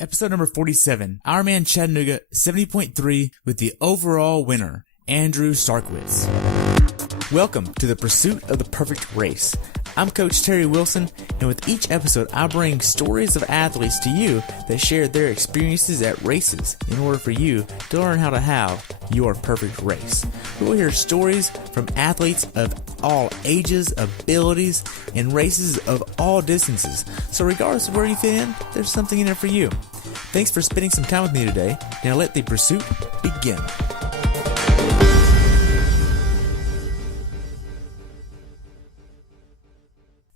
Episode number 47, IRONMAN Chattanooga 70.3 with the overall winner, Andrew Starykowicz. Welcome to the pursuit of the perfect race. I'm Coach Terry Wilson, and with each episode, I bring stories of athletes to you that share their experiences at races in order for you to learn how to have your perfect race. We will hear stories from athletes of all ages, abilities, and races of all distances. So regardless of where you fit in, there's something in there for you. Thanks for spending some time with me today. Now let the pursuit begin.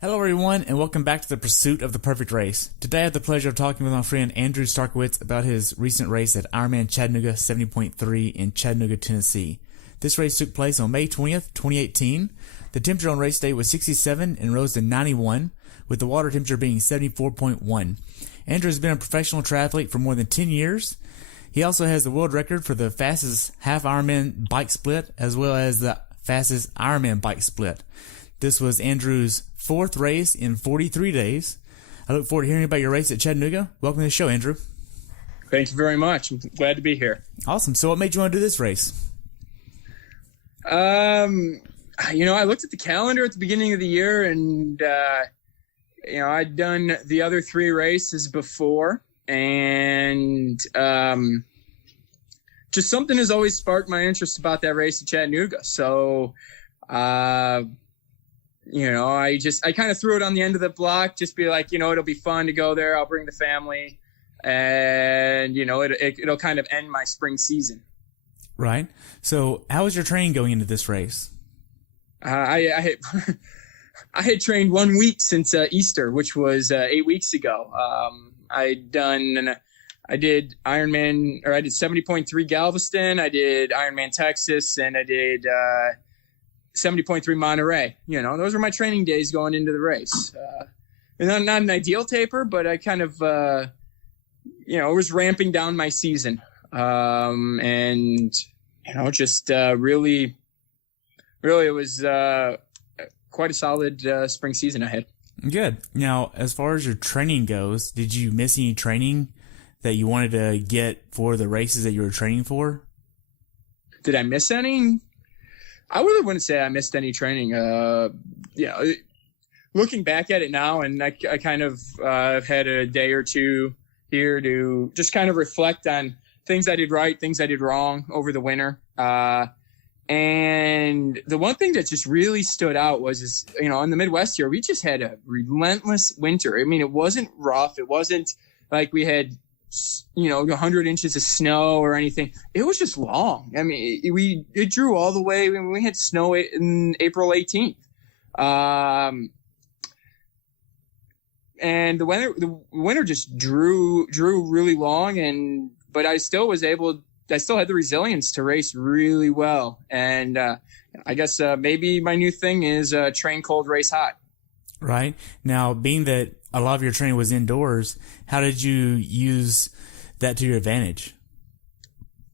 Hello everyone, and welcome back to the pursuit of the perfect race. Today I have the pleasure of talking with my friend Andrew Starykowicz about his recent race at IRONMAN Chattanooga 70.3 in Chattanooga, Tennessee. This race took place on May 20th, 2018. The temperature on race day was 67 and rose to 91, with the water temperature being 74.1. Andrew has been a professional triathlete for more than 10 years. He also has the world record for the fastest half Ironman bike split, as well as the fastest Ironman bike split. This was Andrew's fourth race in 43 days. I look forward to hearing about your race at Chattanooga. Welcome to the show, Andrew. Thank you very much. I'm glad to be here. Awesome. So what made you want to do this race? I looked at the calendar at the beginning of the year and, I'd done the other three races before, and just something has always sparked my interest about that race at Chattanooga. So, I kind of threw it on the end of the block, just be like, it'll be fun to go there. I'll bring the family, and, it'll kind of end my spring season. Right. So how was your training going into this race? I had trained 1 week since Easter, which was 8 weeks ago. I did 70.3 Galveston. I did Ironman Texas, and I did 70.3 Monterrey. Those were my training days going into the race. And not an ideal taper, but I kind of, was ramping down my season. Really it was quite a solid spring season I had. Good. Now, as far as your training goes, did you miss any training that you wanted to get for the races that you were training for? Did I miss any? I really wouldn't say I missed any training. Looking back at it now, and I kind of had a day or two here to just kind of reflect on things I did right, things I did wrong over the winter. And the one thing that just really stood out was, in the Midwest here, we just had a relentless winter. I mean, it wasn't rough. It wasn't like we had, 100 inches of snow or anything. It was just long. I mean, it drew all the way. We had snow in April 18th. And the winter just drew really long, but I still had the resilience to race really well. And I guess maybe my new thing is train cold, race hot. Right. Now, being that a lot of your training was indoors, how did you use that to your advantage?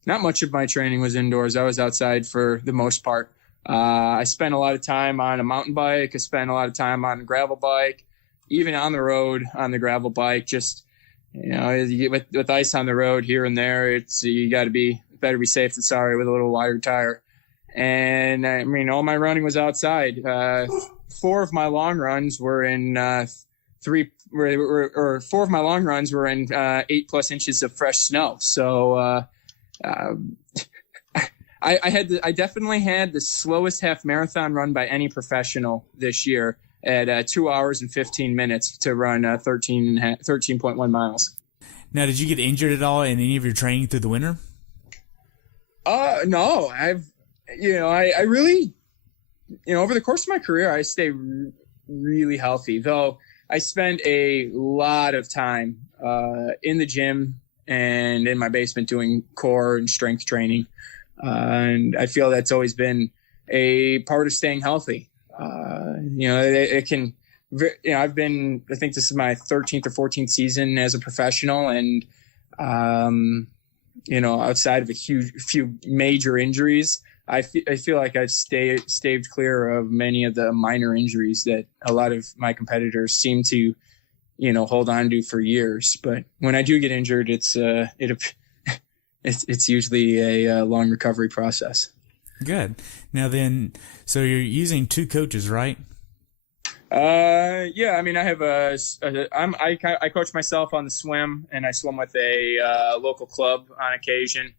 Not much of my training was indoors. I was outside for the most part. I spent a lot of time on a mountain bike. I spent a lot of time on a gravel bike, even on the road on the gravel bike. Just, with ice on the road here and there, you got to be better be safe than sorry with a little wider tire. And I mean, all my running was outside. 4 of my long runs were in 8+ inches of fresh snow. So I definitely had the slowest half marathon run by any professional this year at 2 hours and 15 minutes to run 13.1 miles. Now, did you get injured at all in any of your training through the winter? No, I really, over the course of my career, I stay really healthy, though I spend a lot of time in the gym and in my basement doing core and strength training. And I feel that's always been a part of staying healthy. It can, I think this is my 13th or 14th season as a professional, and, outside of a few major injuries, I feel like I've staved clear of many of the minor injuries that a lot of my competitors seem to hold on to for years. But when I do get injured, it's usually a long recovery process. Good. Now then, so you're using two coaches, right? Yeah. I mean, I have I coach myself on the swim, and I swim with a local club on occasion.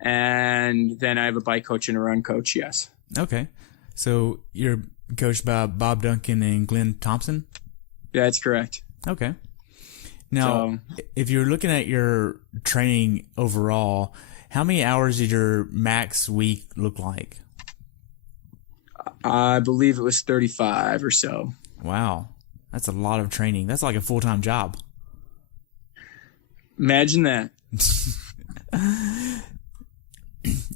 And then I have a bike coach and a run coach. Yes. Okay. So you're coached by Bob Duncan and Glenn Thompson? Yeah, that's correct. Okay. Now, if you're looking at your training overall, how many hours did your max week look like? I believe it was 35 or so. Wow. That's a lot of training. That's like a full-time job. Imagine that.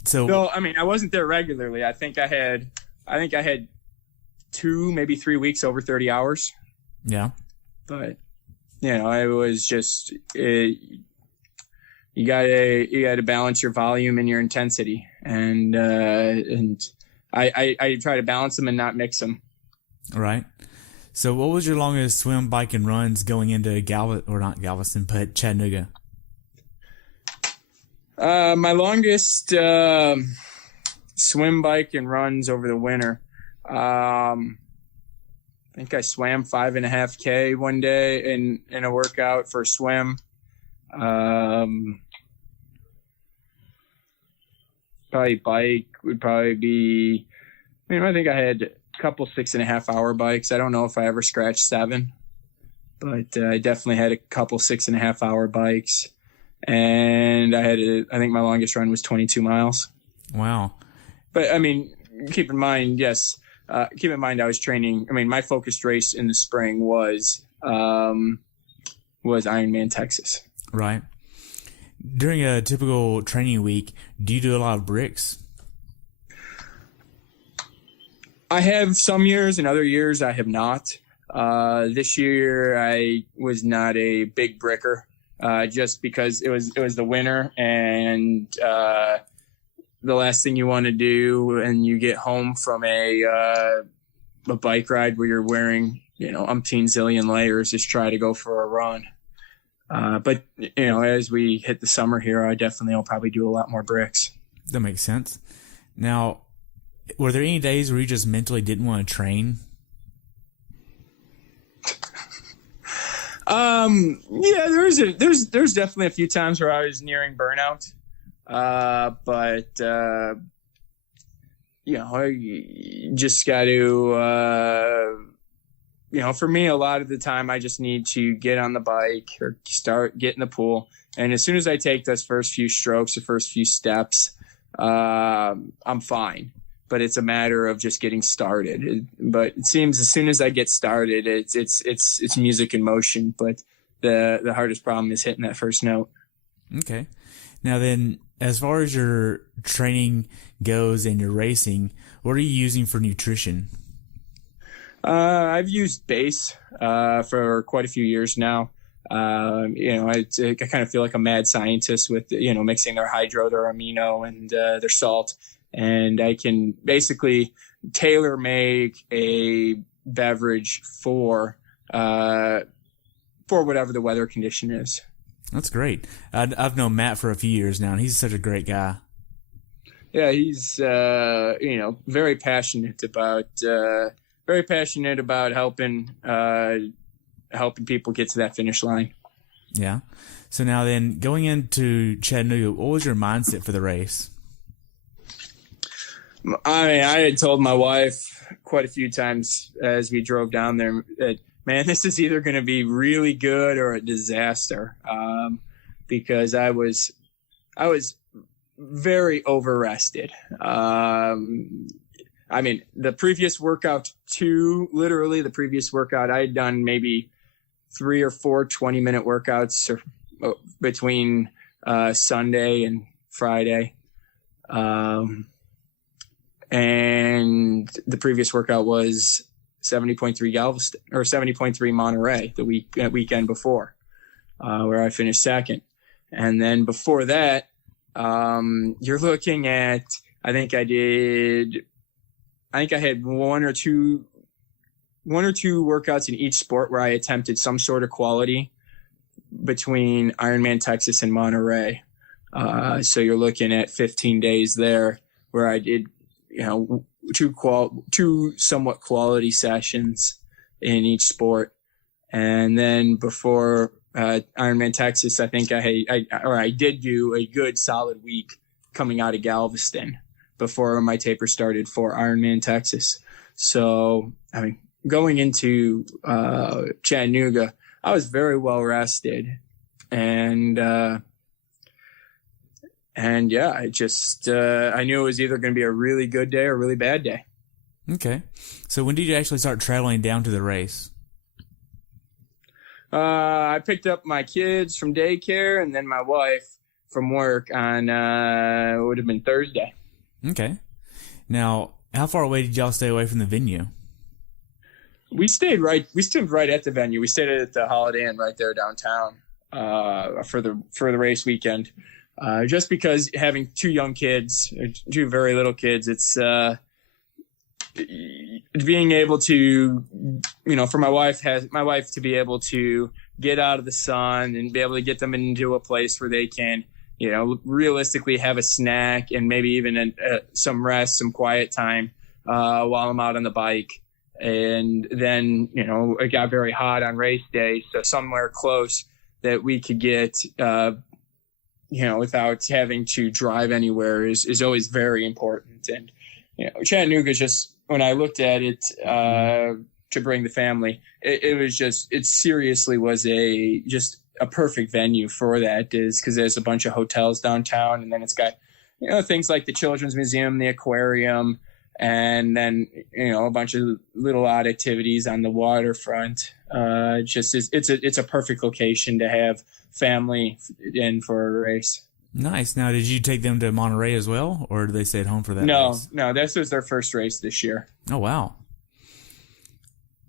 So, I mean, I wasn't there regularly. I think I had 2, maybe 3 weeks over 30 hours. Yeah. But, it was just, you gotta balance your volume and your intensity. And I try to balance them and not mix them. Right. So what was your longest swim, bike, and runs going into not Galveston, but Chattanooga? My longest swim, bike, and runs over the winter. I think I swam 5.5K one day in a workout for a swim. Probably bike would probably be, I think I had a couple 6.5-hour bikes. I don't know if I ever scratched 7, but I definitely had a couple 6.5-hour bikes. And I think my longest run was 22 miles. Wow. But I mean, keep in mind I was training. I mean, my focused race in the spring was Ironman Texas. Right. During a typical training week, do you do a lot of bricks? I have some years, and other years I have not. This year I was not a big bricker, just because it was the winter, and the last thing you want to do when you get home from a bike ride where you're wearing umpteen zillion layers is try to go for a run. But as we hit the summer here, I definitely will probably do a lot more bricks. That makes sense. Now, were there any days where you just mentally didn't want to train? Yeah, there's definitely a few times where I was nearing burnout. But I just got to, for me, a lot of the time I just need to get on the bike or get in the pool. And as soon as I take those first few strokes, the first few steps, I'm fine. But it's a matter of just getting started. But it seems as soon as I get started, it's music in motion. But the hardest problem is hitting that first note. Okay. Now then, as far as your training goes and your racing, what are you using for nutrition? I've used Base for quite a few years now. I kind of feel like a mad scientist with mixing their hydro, their amino, and their salt. And I can basically tailor make a beverage for whatever the weather condition is. That's great. I've known Matt for a few years now, and he's such a great guy. Yeah, he's very passionate about helping people get to that finish line. Yeah. So now then, going into Chattanooga, what was your mindset for the race? I had told my wife quite a few times as we drove down there that, man, this is either going to be really good or a disaster, because I was very overrested. I mean, the previous workout, I had done maybe 3 or 4 20-minute workouts between Sunday and Friday. And the previous workout was 70.3 Galveston or 70.3 Monterrey the weekend before, where I finished second. And then before that, you're looking at, I think I had one or two one or two workouts in each sport where I attempted some sort of quality between Ironman Texas and Monterrey. So you're looking at 15 days there where I did, two somewhat quality sessions in each sport. And then before Ironman Texas, I think I did do a good solid week coming out of Galveston before my taper started for Ironman Texas. So, going into Chattanooga, I was very well rested, and yeah, I knew it was either going to be a really good day or a really bad day. Okay. So when did you actually start traveling down to the race? I picked up my kids from daycare and then my wife from work on it would have been Thursday. Okay. Now, how far away did y'all stay away from the venue? We stayed right at the venue. We stayed at the Holiday Inn right there downtown for the race weekend. Just because having two young kids, two very little kids, it's being able to, for my wife to be able to get out of the sun and be able to get them into a place where they can, realistically have a snack and maybe even some rest, some quiet time while I'm out on the bike. And then, it got very hot on race day. So somewhere close that we could get, without having to drive anywhere is always very important. And, Chattanooga just, when I looked at it to bring the family, it seriously was just a perfect venue for that, is because there's a bunch of hotels downtown, and then it's got, things like the Children's Museum, the aquarium, and then, a bunch of little odd activities on the waterfront. It's a perfect location to have family in for a race. Nice. Now, did you take them to Monterrey as well, or did they stay at home for that race? No, this was their first race this year. Oh, wow.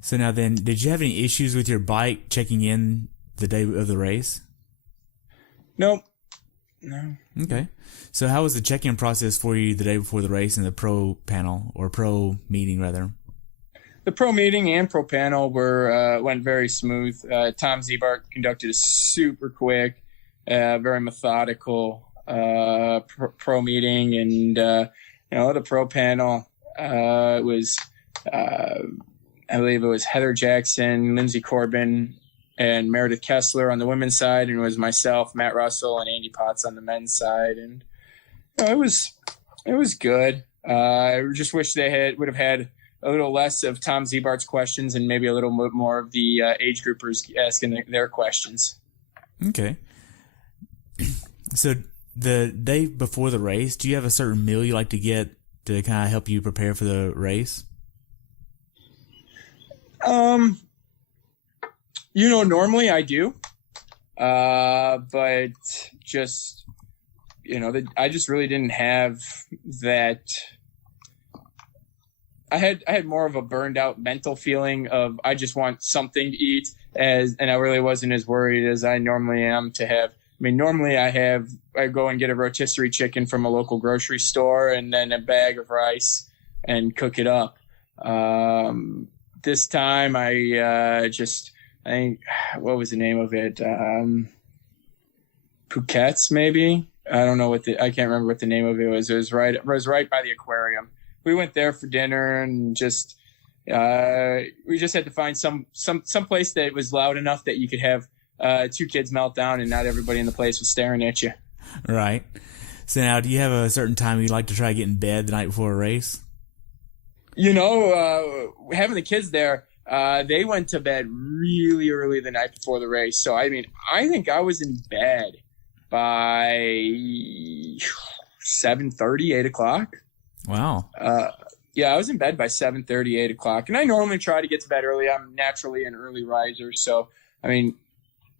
So now then, did you have any issues with your bike checking in the day of the race? Nope. No. Okay. So how was the check-in process for you the day before the race in the pro panel, or pro meeting rather? The pro meeting and pro panel went very smooth. Tom Ziebart conducted a super quick, very methodical pro meeting, and the pro panel was I believe it was Heather Jackson, Lindsay Corbin, and Meredith Kessler on the women's side, and it was myself, Matt Russell, and Andy Potts on the men's side, and it was good. I just wish they would have had a little less of Tom Ziebart's questions and maybe a little bit more of the age groupers asking their questions. Okay. So the day before the race, do you have a certain meal you like to get to kind of help you prepare for the race? Normally I do, but just, I just really didn't have that. I had more of a burned out mental feeling of I just want something to eat, and I really wasn't as worried as I normally am to have. Normally I go and get a rotisserie chicken from a local grocery store and then a bag of rice and cook it up. This time I think, what was the name of it? Phuket's maybe? I don't know I can't remember what the name of it was. It was right by the aquarium. We went there for dinner and we just had to find some place that was loud enough that you could have two kids melt down and not everybody in the place was staring at you. Right. So now, do you have a certain time you like to try to get in bed the night before a race? Having the kids there, they went to bed really early the night before the race. So, I think I was in bed by 7:30, 8 o'clock. Wow. Yeah, I was in bed by 7:30, 8 o'clock. And I normally try to get to bed early. I'm naturally an early riser. So, 8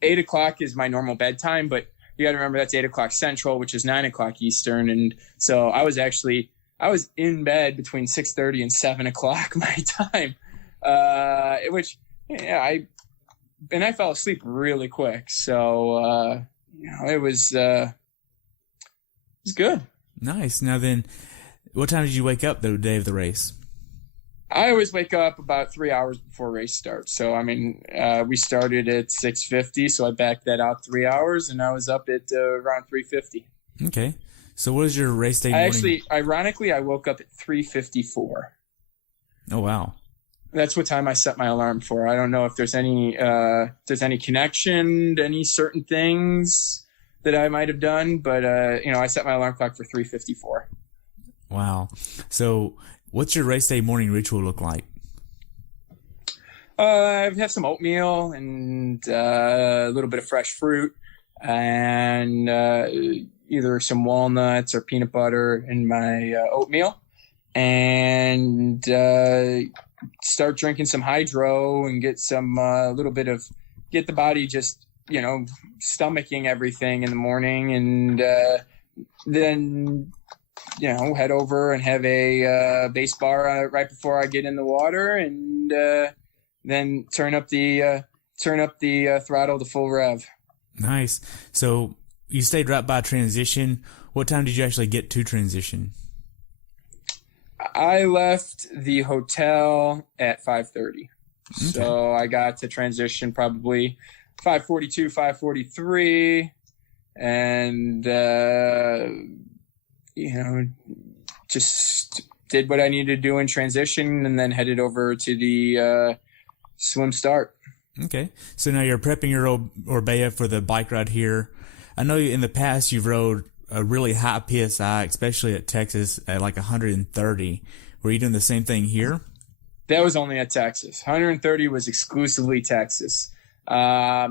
o'clock is my normal bedtime, but you got to remember that's 8 o'clock Central, which is 9 o'clock Eastern. And so I was in bed between 6:30 and 7 o'clock my time, I fell asleep really quick. So, it was good. Nice. Now then, what time did you wake up the day of the race? I always wake up about 3 hours before race starts. So, I mean, we started at 6:50, so I backed that out 3 hours, and I was up at around 3:50. Okay. So what is your race day morning? Actually, ironically, I woke up at 3:54. Oh, wow. That's what time I set my alarm for. I don't know if there's any connection to any certain things that I might have done, but I set my alarm clock for 3:54. Wow. So what's your race day morning ritual look like? I have some oatmeal and a little bit of fresh fruit and either some walnuts or peanut butter in my oatmeal, and start drinking some hydro and get some get the body just stomaching everything in the morning, and then head over and have a base bar right before I get in the water, and then turn up the throttle to full rev. Nice. So you stayed right by transition. What time did you actually get to transition? I left the hotel at 5:30. Okay. So I got to transition probably 5:42, 5:43, and just did what I needed to do in transition, and then headed over to the swim start. Okay. So now you're prepping your Orbea for the bike ride here. I know in the past you've rode a really high PSI, especially at Texas at like 130. Were you doing the same thing here? That was only at Texas. 130 was exclusively Texas. I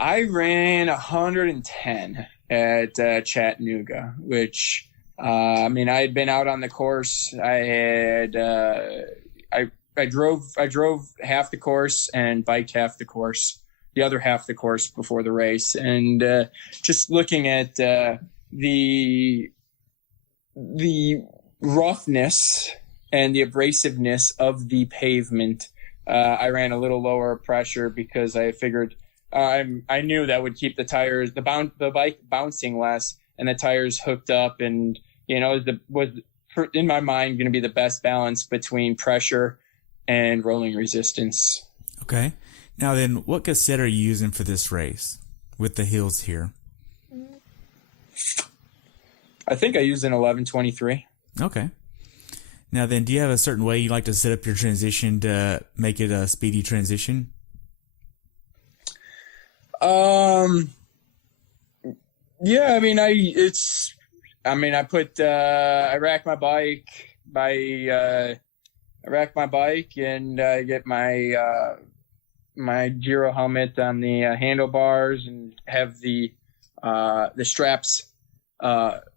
ran 110 at Chattanooga, which, I had been out on the course. I drove half the course and biked half the course, the other half the course before the race. And just looking at the roughness and the abrasiveness of the pavement, I ran a little lower pressure because I figured I knew that would keep the tires, the bike bouncing less, and the tires hooked up, and was in my mind going to be the best balance between pressure and rolling resistance. Okay. Now then, what cassette are you using for this race with the hills here? I think I used an 1123. Okay. Now then, do you have a certain way you like to set up your transition to make it a speedy transition? Yeah, I rack my bike and get my Giro helmet on the handlebars, and have the straps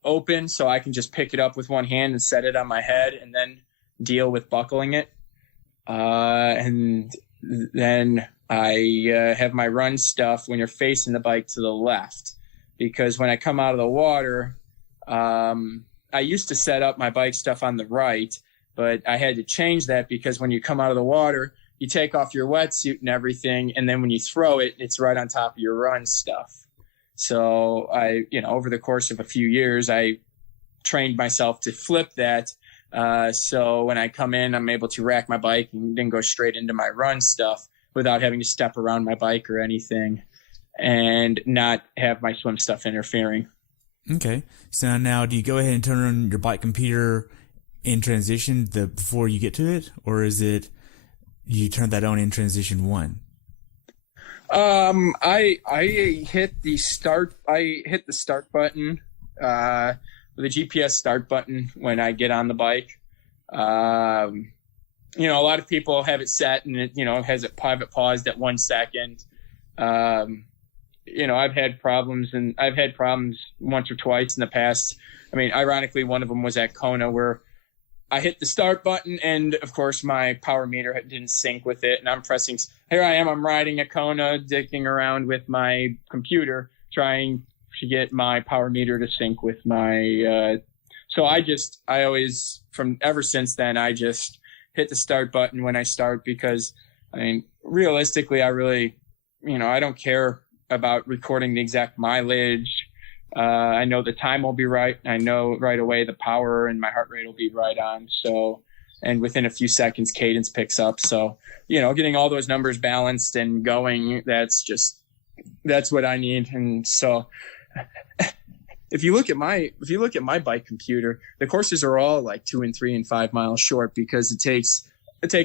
open so I can just pick it up with one hand and set it on my head, and then deal with buckling it. And then I have my run stuff when you're facing the bike to the left, because when I come out of the water, I used to set up my bike stuff on the right, but I had to change that because when you come out of the water, you take off your wetsuit and everything, and then when you throw it, it's right on top of your run stuff. So over the course of a few years, I trained myself to flip that. So when I come in, I'm able to rack my bike and then go straight into my run stuff without having to step around my bike or anything, and not have my swim stuff interfering. Okay. So now, do you go ahead and turn on your bike computer in transition before you get to it, or is it you turn that on in transition one? I hit the start button, the GPS start button when I get on the bike. A lot of people have it set and it have it paused at 1 second. I've had problems once or twice in the past. Ironically, one of them was at Kona, where I hit the start button, and of course my power meter didn't sync with it, and I'm riding a Kona, dicking around with my computer, trying to get my power meter to sync with my, ever since then, I just hit the start button when I start, because realistically, I really, I don't care about recording the exact mileage. I know the time will be right. I know right away the power and my heart rate will be right on. So and within a few seconds, cadence picks up. So, getting all those numbers balanced and going, that's what I need. And so if you look at my bike computer, the courses are all like 2 and 3 and 5 miles short because it takes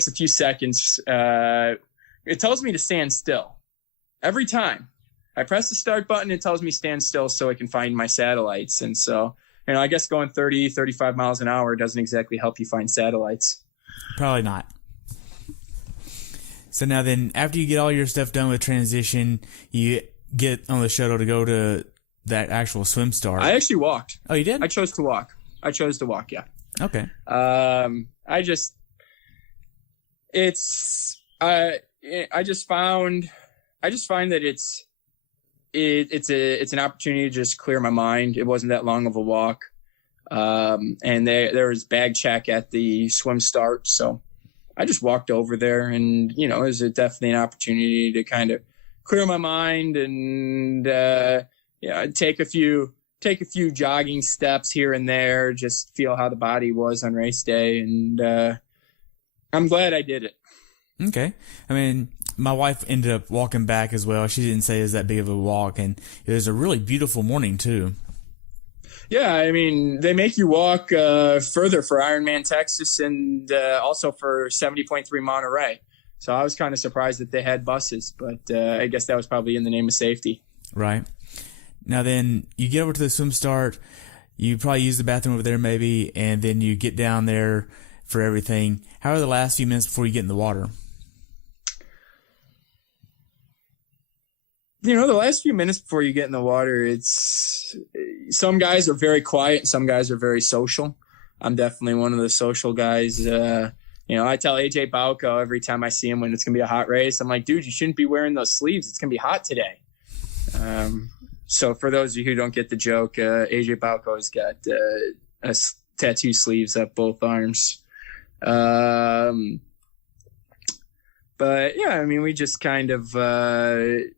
a few seconds. It tells me to stand still every time I press the start button. It tells me stand still so I can find my satellites. And so, I guess going 30, 35 miles an hour doesn't exactly help you find satellites. Probably not. So now then, after you get all your stuff done with transition, you get on the shuttle to go to that actual swim start. I actually walked. Oh, you did? I chose to walk. Yeah. Okay. I just find that it's an opportunity to just clear my mind. It wasn't that long of a walk. And there was bag check at the swim start. So I just walked over there, and, it was definitely an opportunity to kind of clear my mind and, take a few jogging steps here and there, just feel how the body was on race day. And, I'm glad I did it. Okay. I mean, my wife ended up walking back as well. She didn't say it was that big of a walk, and it was a really beautiful morning too. Yeah, I mean, they make you walk further for Ironman Texas and also for 70.3 Monterrey. So I was kind of surprised that they had buses, but I guess that was probably in the name of safety. Right. Now then, you get over to the swim start. You probably use the bathroom over there maybe, and then you get down there for everything. How are the last few minutes before you get in the water? The last few minutes before you get in the water, some guys are very quiet and some guys are very social. I'm definitely one of the social guys. I tell AJ Bauco every time I see him when it's going to be a hot race, I'm like, dude, you shouldn't be wearing those sleeves. It's going to be hot today. So for those of you who don't get the joke, AJ Bauco's got tattoo sleeves up both arms. But yeah, I mean, we just kind of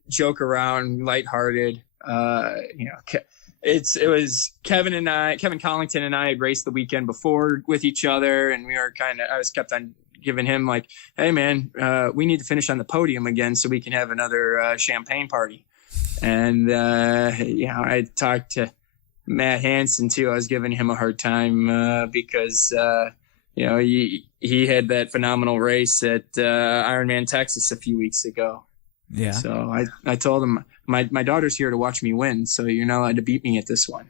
joke around, lighthearted. It was Kevin Collington and I had raced the weekend before with each other, and I was kept on giving him like, hey man, we need to finish on the podium again so we can have another champagne party. And I talked to Matt Hansen too. I was giving him a hard time because he had that phenomenal race at Ironman Texas a few weeks ago. Yeah. So I told him my daughter's here to watch me win, so you're not allowed to beat me at this one.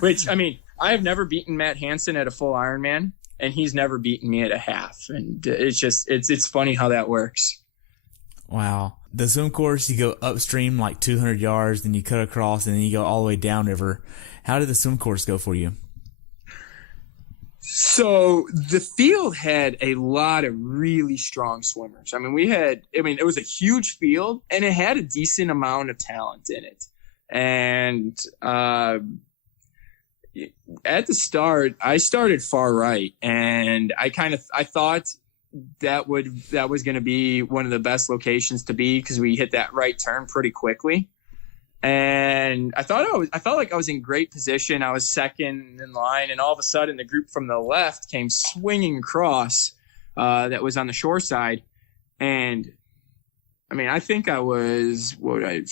Which, I mean, I have never beaten Matt Hansen at a full Ironman, and he's never beaten me at a half. And it's funny how that works. Wow. The swim course, you go upstream like 200 yards, then you cut across, and then you go all the way downriver. How did the swim course go for you? So the field had a lot of really strong swimmers. I mean, it was a huge field, and it had a decent amount of talent in it. And at the start, I started far right, and I thought that was going to be one of the best locations to be because we hit that right turn pretty quickly. And I felt like I was in great position. I was second in line, and all of a sudden the group from the left came swinging across that was on the shore side. And I mean, I think I was, I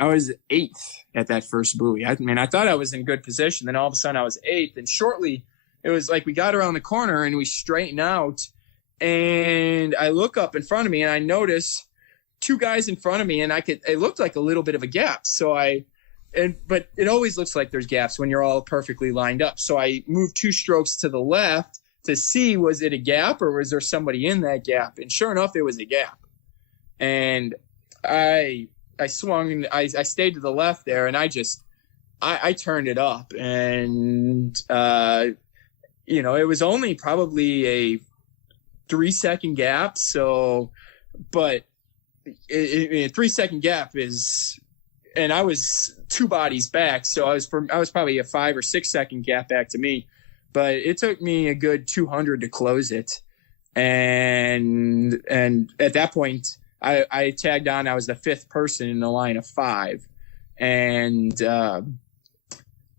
was eighth at that first buoy. I mean, I thought I was in good position. Then all of a sudden I was eighth, and shortly it was like we got around the corner and we straightened out, and I look up in front of me and I notice two guys in front of me, and it looked like a little bit of a gap. But it always looks like there's gaps when you're all perfectly lined up. So I moved 2 strokes to the left to see, was it a gap or was there somebody in that gap? And sure enough, it was a gap. And I swung, I stayed to the left there, and I turned it up, and, it was only probably a 3-second gap. So, but a 3-second gap is, and I was 2 bodies back. So I was probably a 5 or 6 second gap back to me, but it took me a good 200 to close it. And at that point I tagged on. I was the 5th person in the line of 5. And,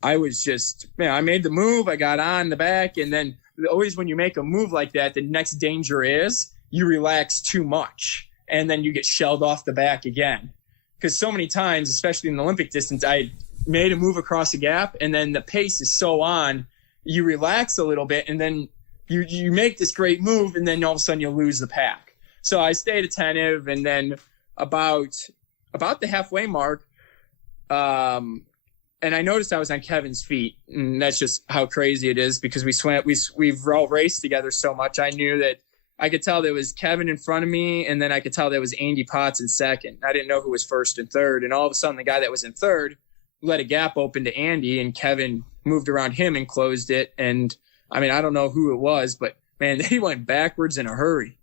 I was just, I made the move. I got on the back, and then always when you make a move like that, the next danger is you relax too much and then you get shelled off the back again. Because so many times, especially in the Olympic distance, I made a move across a gap and then the pace is so on, you relax a little bit and then you make this great move and then all of a sudden you lose the pack. So I stayed attentive, and then about the halfway mark, and I noticed I was on Kevin's feet, and that's just how crazy it is because we've all raced together so much. I knew that I could tell there was Kevin in front of me, and then I could tell there was Andy Potts in second. I didn't know who was first and third, and all of a sudden the guy that was in third let a gap open to Andy, and Kevin moved around him and closed it. And I mean, I don't know who it was, but man, they went backwards in a hurry.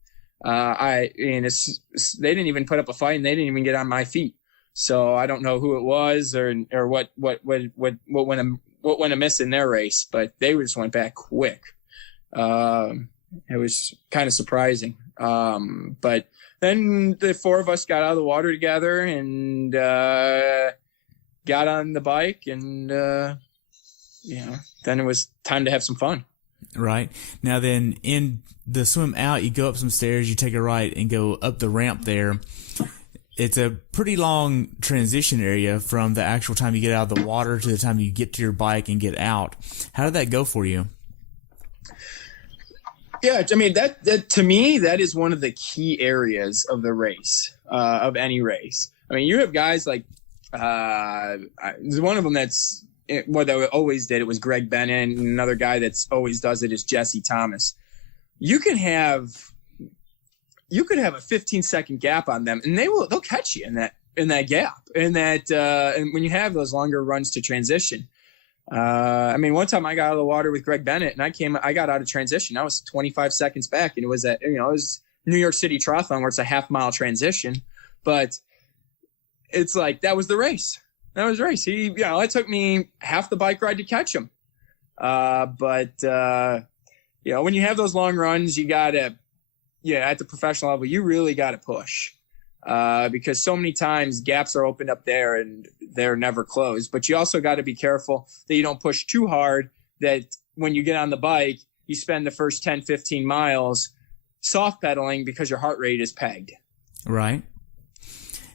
They didn't even put up a fight, and they didn't even get on my feet. So I don't know who it was or what went amiss in their race, but they just went back quick. It was kind of surprising. But then the four of us got out of the water together and got on the bike, and then it was time to have some fun. Right. Now then, in the swim out, you go up some stairs, you take a right and go up the ramp there. It's a pretty long transition area from the actual time you get out of the water to the time you get to your bike and get out. How did that go for you? Yeah, I mean, that to me, that is one of the key areas of the race, of any race. I mean, you have guys like one of them that's what they always did. It was Greg Bennett, and another guy that's always does it is Jesse Thomas. You could have a 15-second gap on them, and they'll catch you in that gap, and when you have those longer runs to transition. I mean, one time I got out of the water with Greg Bennett, and I got out of transition. I was 25 seconds back, and it was it was New York City Triathlon where it's a half-mile transition, but it's like that was the race. That was the race. It took me half the bike ride to catch him. But when you have those long runs, you gotta, at the professional level, you really gotta push. Because so many times gaps are opened up there and they're never closed. But you also got to be careful that you don't push too hard, that when you get on the bike, you spend the first 10, 15 miles soft pedaling because your heart rate is pegged. Right.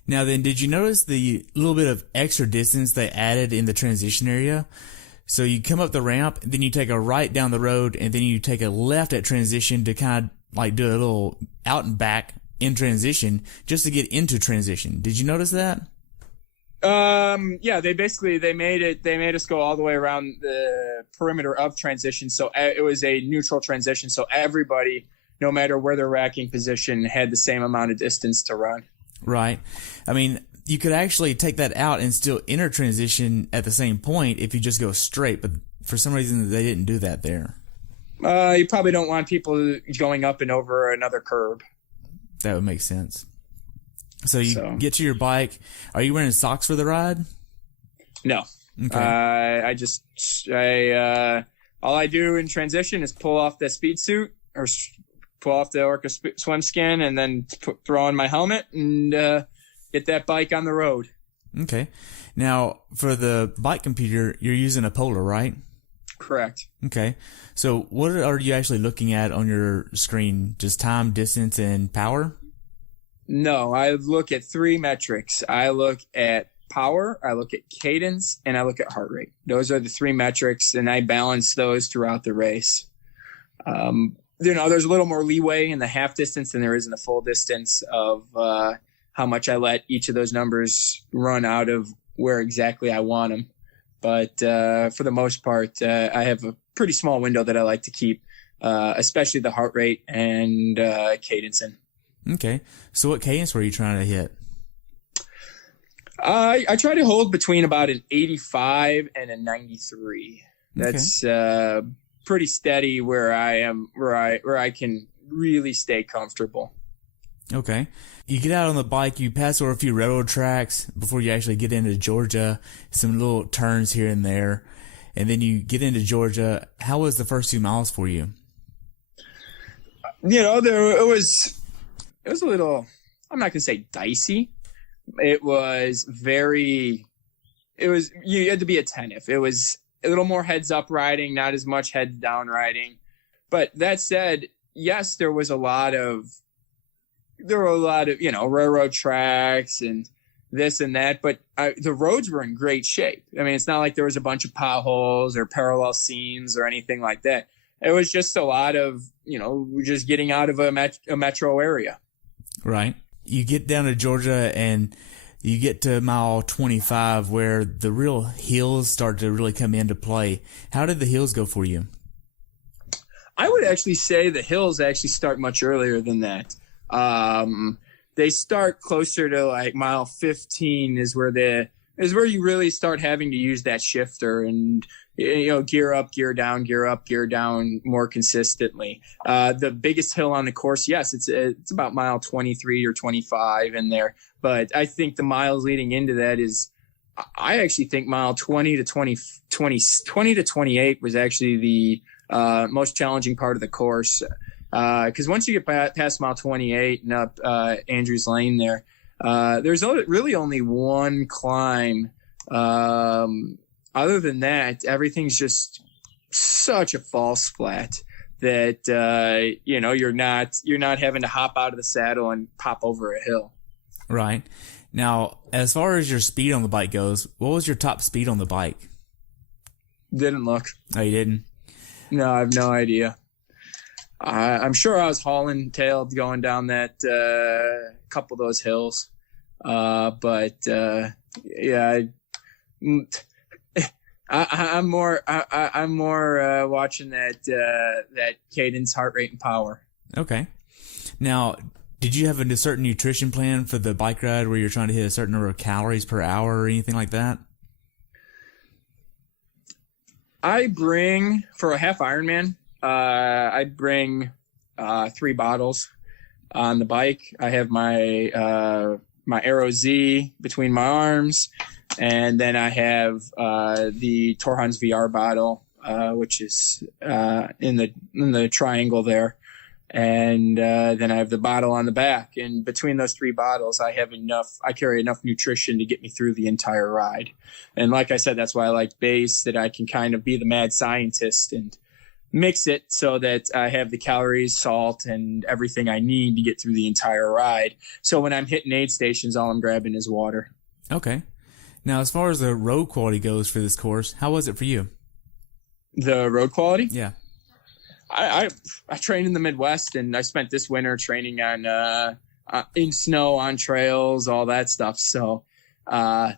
Now then, did you notice the little bit of extra distance they added in the transition area? So you come up the ramp, then you take a right down the road, and then you take a left at transition to kind of like do a little out and back in transition just to get into transition. Did you notice that? They made us go all the way around the perimeter of transition. So it was a neutral transition. So everybody, no matter where their racking position, had the same amount of distance to run. Right. I mean, you could actually take that out and still enter transition at the same point if you just go straight, but for some reason they didn't do that there. You probably don't want people going up and over another curb. That would make sense. So you get to your bike. Are you wearing socks for the ride? No. Okay. All I do in transition is pull off the speed suit or pull off the Orca swim skin and then throw on my helmet and get that bike on the road. Okay. Now, for the bike computer, you're using a Polar, right? Correct. Okay. So what are you actually looking at on your screen? Just time, distance, and power? No, I look at three metrics. I look at power, I look at cadence, and I look at heart rate. Those are the three metrics, and I balance those throughout the race. There's a little more leeway in the half distance than there is in the full distance of how much I let each of those numbers run out of where exactly I want them. But for the most part, I have a pretty small window that I like to keep, especially the heart rate and cadence in. Okay. So what cadence were you trying to hit? I try to hold between about an 85 and a 93. That's pretty steady where I am, where I can really stay comfortable. Okay. You get out on the bike, you pass over a few railroad tracks before you actually get into Georgia, some little turns here and there, and then you get into Georgia. How was the first 2 miles for you? It was a little, I'm not going to say dicey. You had to be attentive. It was a little more heads up riding, not as much heads down riding. But that said, yes, there were a lot of, railroad tracks and this and that, but the roads were in great shape. I mean, it's not like there was a bunch of potholes or parallel seams or anything like that. It was just a lot of, just getting out of a metro area. Right. You get down to Georgia and you get to mile 25 where the real hills start to really come into play. How did the hills go for you? I would actually say the hills actually start much earlier than that. They start closer to like mile 15 is where you really start having to use that shifter and, gear up, gear down more consistently. The biggest hill on the course, yes, it's about mile 23 or 25 in there. But I think the miles leading into that I actually think mile 20 to 28 was actually the most challenging part of the course. Because once you get past mile 28 and up Andrews Lane there, there's really only one climb. Other than that, everything's just such a false flat that you're not having to hop out of the saddle and pop over a hill. Right. Now, as far as your speed on the bike goes, what was your top speed on the bike? Didn't look. Oh, you didn't? No, I have no idea. I'm sure I was hauling tailed going down that couple of those hills. But I'm more watching that cadence, heart rate, and power. Okay. Now, did you have a certain nutrition plan for the bike ride where you're trying to hit a certain number of calories per hour or anything like that? I bring, for a half Ironman, I bring 3 bottles on the bike. I have my Aero Z between my arms, and then I have the Torhans VR bottle, which is in the triangle there, and then I have the bottle on the back. And between those 3 bottles, I carry enough nutrition to get me through the entire ride. And like I said, that's why I like base, that I can kind of be the mad scientist and mix it so that I have the calories, salt, and everything I need to get through the entire ride. So when I'm hitting aid stations, all I'm grabbing is water. Okay. Now, as far as the road quality goes for this course, how was it for you? The road quality? Yeah. I trained in the Midwest, and I spent this winter training on in snow, on trails, all that stuff. So the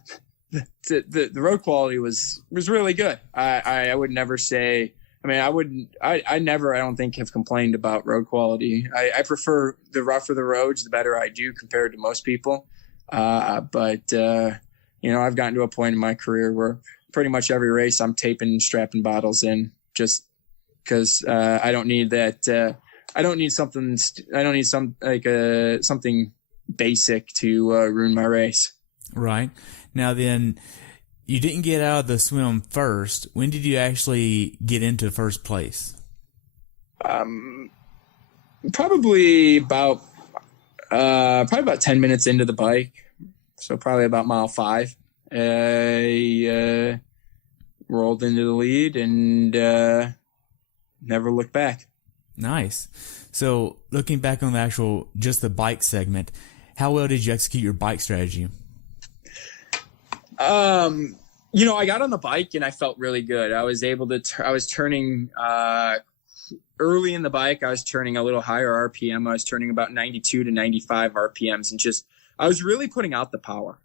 road quality was really good. I would never say, I don't think have complained about road quality. I prefer the rougher the roads, the better I do compared to most people. But I've gotten to a point in my career where pretty much every race I'm taping and strapping bottles in, just because I don't need that. I don't need something basic to ruin my race. Right. Now then, you didn't get out of the swim first. When did you actually get into first place? Probably about 10 minutes into the bike. So probably about mile 5. I rolled into the lead and never looked back. Nice. So looking back on just the bike segment, how well did you execute your bike strategy? I got on the bike and I felt really good. I was able to, I was turning, early in the bike, I was turning a little higher RPM. I was turning about 92 to 95 RPMs, and I was really putting out the power.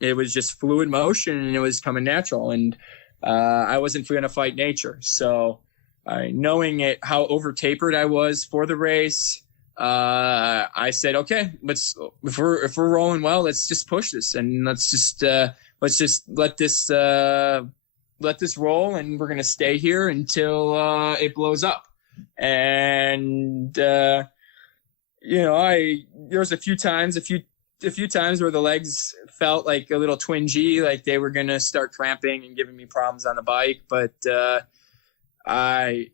It was just fluid motion, and it was coming natural, and, I wasn't going to fight nature. So, knowing how over tapered I was for the race, I said, okay, if we're rolling well, let's just push this, and let's just let this roll, and we're going to stay here until, it blows up. And, there was a few times where the legs felt like a little twingy, like they were going to start cramping and giving me problems on the bike. But, I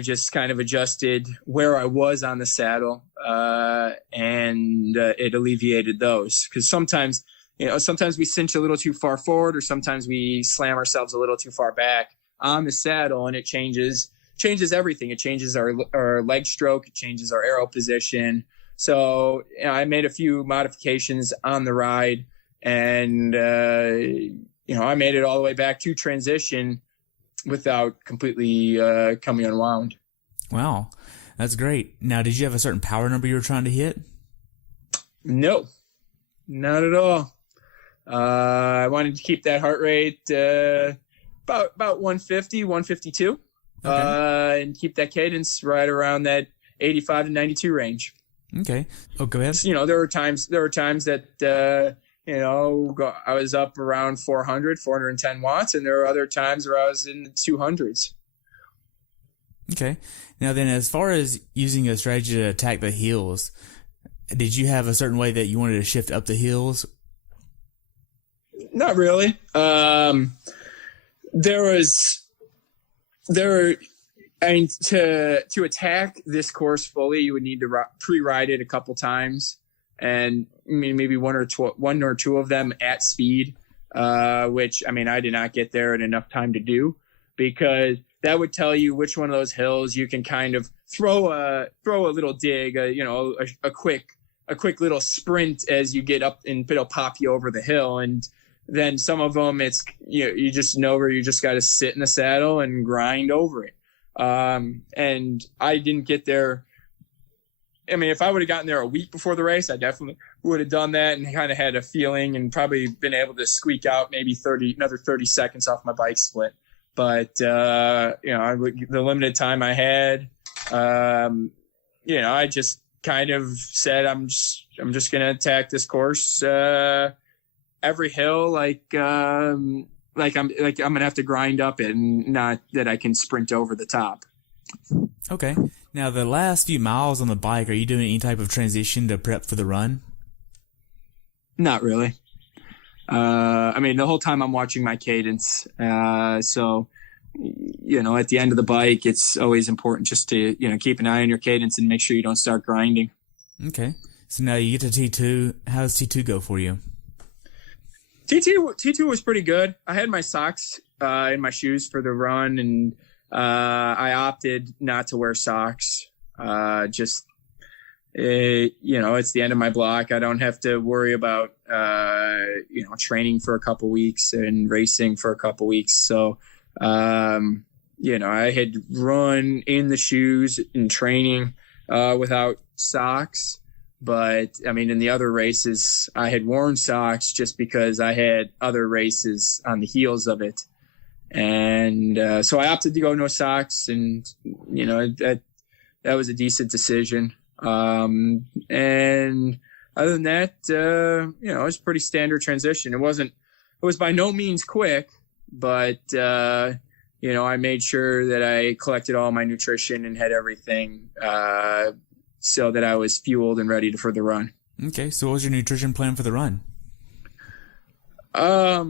just kind of adjusted where I was on the saddle, and it alleviated those. Because sometimes we cinch a little too far forward, or sometimes we slam ourselves a little too far back on the saddle, and it changes changes everything. It changes our leg stroke. It changes our aero position. So I made a few modifications on the ride, and I made it all the way back to transition without completely coming unwound. Wow, that's great. Now, did you have a certain power number you were trying to hit? No, not at all. I wanted to keep that heart rate about 150, 152, okay. And keep that cadence right around that 85 to 92 range. Okay. Oh, go ahead. There were times that I was up around 410 watts, and there were other times where I was in the 200s. Okay. Now then, as far as using a strategy to attack the hills, did you have a certain way that you wanted to shift up the hills? Not really. To attack this course fully, you would need to pre-ride it a couple times, and maybe one or two of them at speed, which I did not get there in enough time to do, because that would tell you which one of those hills you can kind of throw a little dig, a quick little sprint as you get up, and it'll pop you over the hill. And then some of them, it's you just know where you just got to sit in the saddle and grind over it. And I didn't get there. If I would have gotten there a week before the race, I definitely would have done that and kind of had a feeling and probably been able to squeak out maybe another 30 seconds off my bike split. But, the limited time I had, I just kind of said, I'm just going to attack this course, every hill, like I'm going to have to grind up it, and not that I can sprint over the top. Okay. Now, the last few miles on the bike, are you doing any type of transition to prep for the run? Not really. The whole time I'm watching my cadence. So, at the end of the bike, it's always important just to, keep an eye on your cadence and make sure you don't start grinding. Okay. So now you get to T2. How does T2 go for you? T2 was pretty good. I had my socks in my shoes for the run, and I opted not to wear socks. It's the end of my block. I don't have to worry about, training for a couple weeks and racing for a couple weeks. So, I had run in the shoes in training without socks. But, in the other races, I had worn socks just because I had other races on the heels of it. And so I opted to go no socks, and, that was a decent decision. And other than that, it was a pretty standard transition. It was by no means quick, but, I made sure that I collected all my nutrition and had everything so that I was fueled and ready for the run. Okay, so what was your nutrition plan for the run? I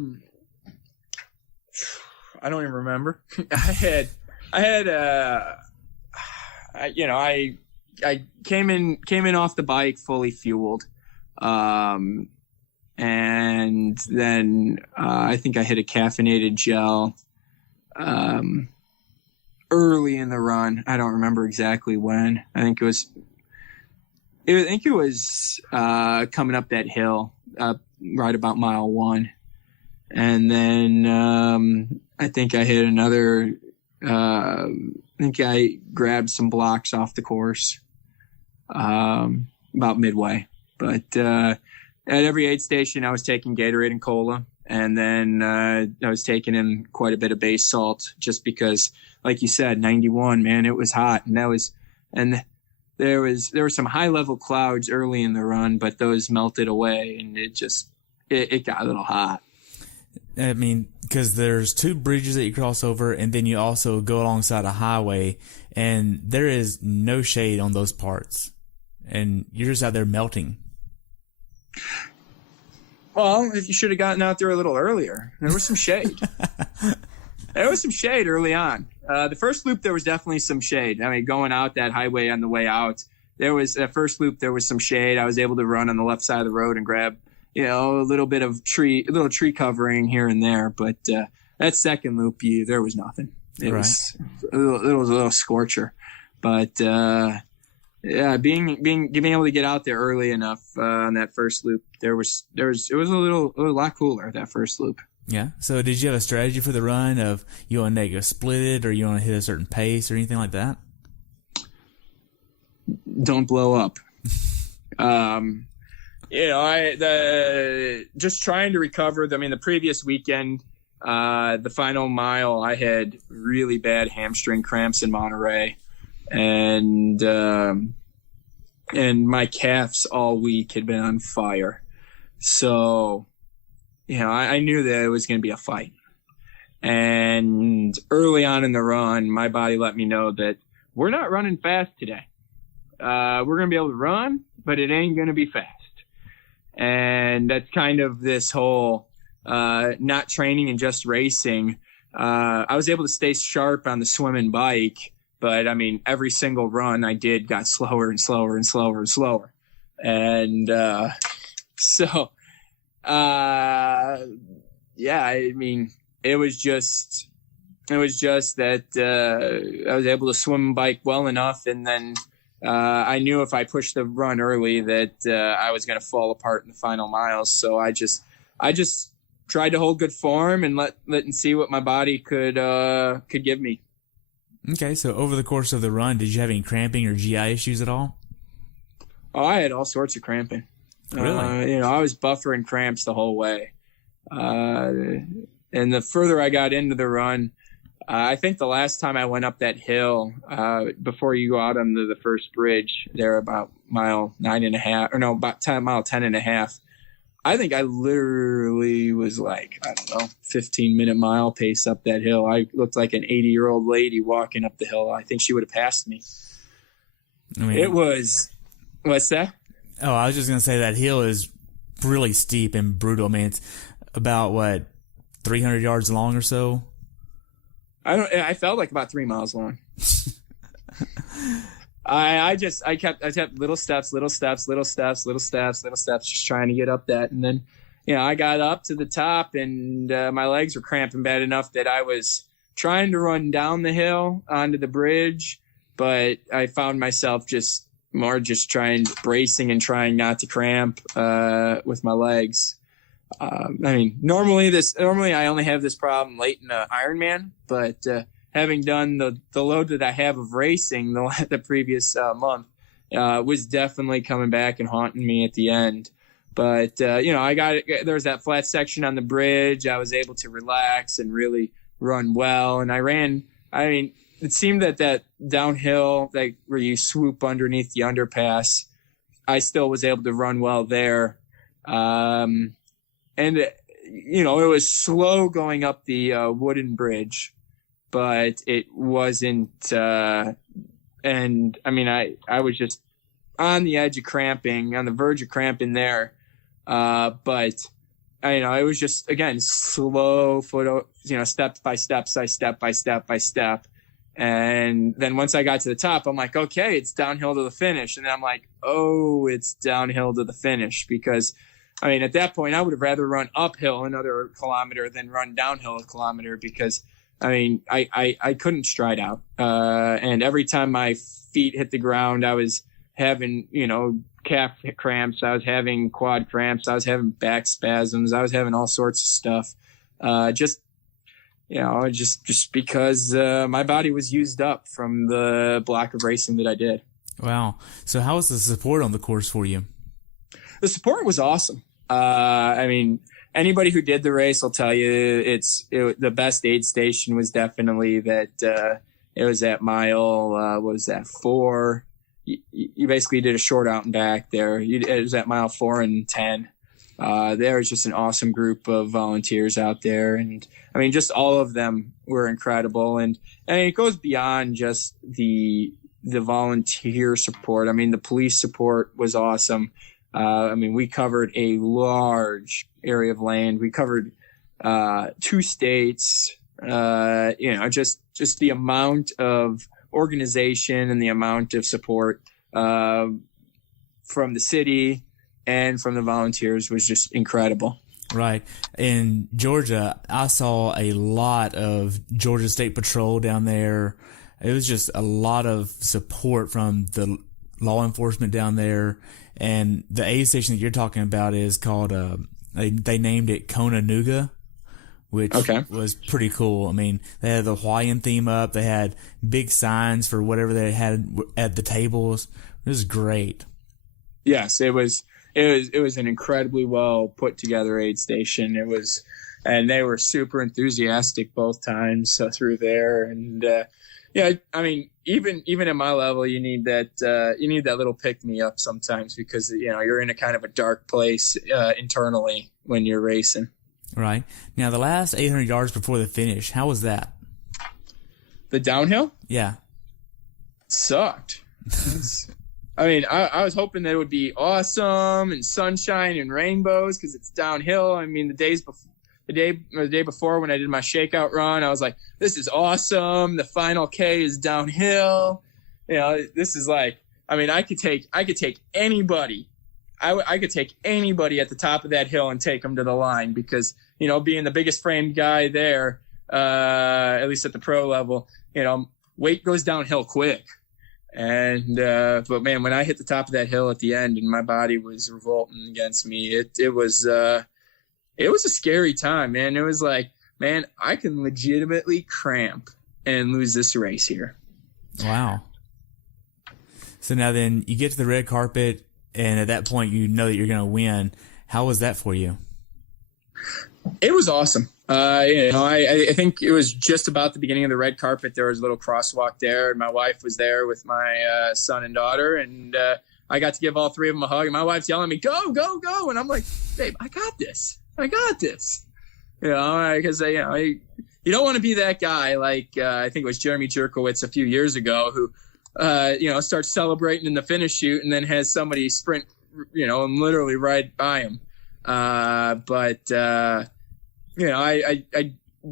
don't even remember. I came in off the bike fully fueled. And then I think I hit a caffeinated gel early in the run. I don't remember exactly when. I think it was coming up that hill, right about mile 1. And then I think I hit another I think I grabbed some blocks off the course about midway. But at every aid station, I was taking Gatorade and Cola. And then I was taking in quite a bit of base salt just because, like you said, 91, man, it was hot. And there were some high level clouds early in the run, but those melted away, and it got a little hot. Because there's 2 bridges that you cross over, and then you also go alongside a highway, and there is no shade on those parts, and you're just out there melting. Well, if you should have gotten out there a little earlier. There was some shade. There was some shade early on. The first loop, there was definitely some shade. Going out that highway on the way out, that first loop, there was some shade. I was able to run on the left side of the road and grab, a little bit of tree covering here and there. But that second loop, there was nothing. It was a little scorcher, but yeah, being able to get out there early enough on that first loop, it was a lot cooler that first loop. Yeah. So did you have a strategy for the run of you want to go split it, or you want to hit a certain pace or anything like that? Don't blow up. Just trying to recover. The previous weekend, the final mile, I had really bad hamstring cramps in Monterrey, and my calves all week had been on fire. So, I knew that it was going to be a fight. And early on in the run, my body let me know that we're not running fast today. We're going to be able to run, but it ain't going to be fast. And that's kind of this whole not training and just racing. I was able to stay sharp on the swim and bike, but every single run I did got slower and slower and slower and slower. And it was just that I was able to swim and bike well enough, and then I knew if I pushed the run early that I was going to fall apart in the final miles. So I just tried to hold good form and let and see what my body could give me. Okay, so over the course of the run, did you have any cramping or GI issues at all? Oh, I had all sorts of cramping. Really? I was buffering cramps the whole way. And the further I got into the run, I think the last time I went up that hill, before you go out onto the first bridge, there about mile 9.5, or no, about mile 10.5. I think I literally was 15-minute mile pace up that hill. I looked like an 80-year-old lady walking up the hill. I think she would have passed me. It was, what's that? Oh, I was just going to say that hill is really steep and brutal. It's about 300 yards long or so. I felt like about 3 miles long. I kept little steps, just trying to get up that. And then, I got up to the top, and my legs were cramping bad enough that I was trying to run down the hill onto the bridge, but I found myself just bracing and trying not to cramp with my legs. Normally I only have this problem late in the Ironman, but having done the load that I have of racing the previous month was definitely coming back and haunting me at the end. But there was that flat section on the bridge. I was able to relax and really run well, and I ran. It seemed that downhill, where you swoop underneath the underpass, I still was able to run well there. And it was slow going up the wooden bridge, but it wasn't. I was just on the edge of cramping, on the verge of cramping there. But it was just, again, slow foot, step by step. And then once I got to the top, I'm like, okay, it's downhill to the finish. And then I'm like, oh, it's downhill to the finish, because at that point, I would have rather run uphill another kilometer than run downhill a kilometer, because, I couldn't stride out. And every time my feet hit the ground, I was having, calf cramps. I was having quad cramps. I was having back spasms. I was having all sorts of stuff. Just because my body was used up from the block of racing that I did. Wow. So how was the support on the course for you? The support was awesome. Anybody who did the race will tell you the best aid station was definitely that it was at mile, 4? You basically did a short out and back there. It was at mile 4 and 10. There was just an awesome group of volunteers out there. And just all of them were incredible. And it goes beyond just the volunteer support. The police support was awesome. We covered a large area of land. We covered 2 states. Just the amount of organization and the amount of support from the city and from the volunteers was just incredible. Right. In Georgia, I saw a lot of Georgia State Patrol down there. It was just a lot of support from the law enforcement down there. And the aid station that you're talking about is called, they named it Chattanooga, which was pretty cool. I mean, they had the Hawaiian theme up. They had big signs for whatever they had at the tables. It was great. Yes, it was an incredibly well put together aid station. And they were super enthusiastic both times through there. And yeah, I mean, even at my level, you need that little pick me up sometimes, because you're in a kind of a dark place internally when you're racing. Right. Now, the last 800 yards before the finish, how was that? The downhill? Yeah. Sucked. I mean, I was hoping that it would be awesome and sunshine and rainbows because it's downhill. I mean, the day before when I did my shakeout run, I was like, this is awesome. The final K is downhill. This is like, I mean, I could take anybody. I could take anybody at the top of that hill and take them to the line because, being the biggest framed guy there, at least at the pro level, weight goes downhill quick. And but man, when I hit the top of that hill at the end and my body was revolting against me, it was a scary time, man. It was like, man, I can legitimately cramp and lose this race here. Wow. So now then you get to the red carpet, and at that point you know that you're going to win. How was that for you? It was awesome. I think it was just about the beginning of the red carpet. There was a little crosswalk there, and my wife was there with my son and daughter, and I got to give all three of them a hug. And my wife's yelling at me, "Go, go, go!" And I'm like, "Babe, I got this. Because you don't want to be that guy like I think it was Jeremy Jerkowitz a few years ago who starts celebrating in the finish chute and then has somebody sprint, and literally right by him. I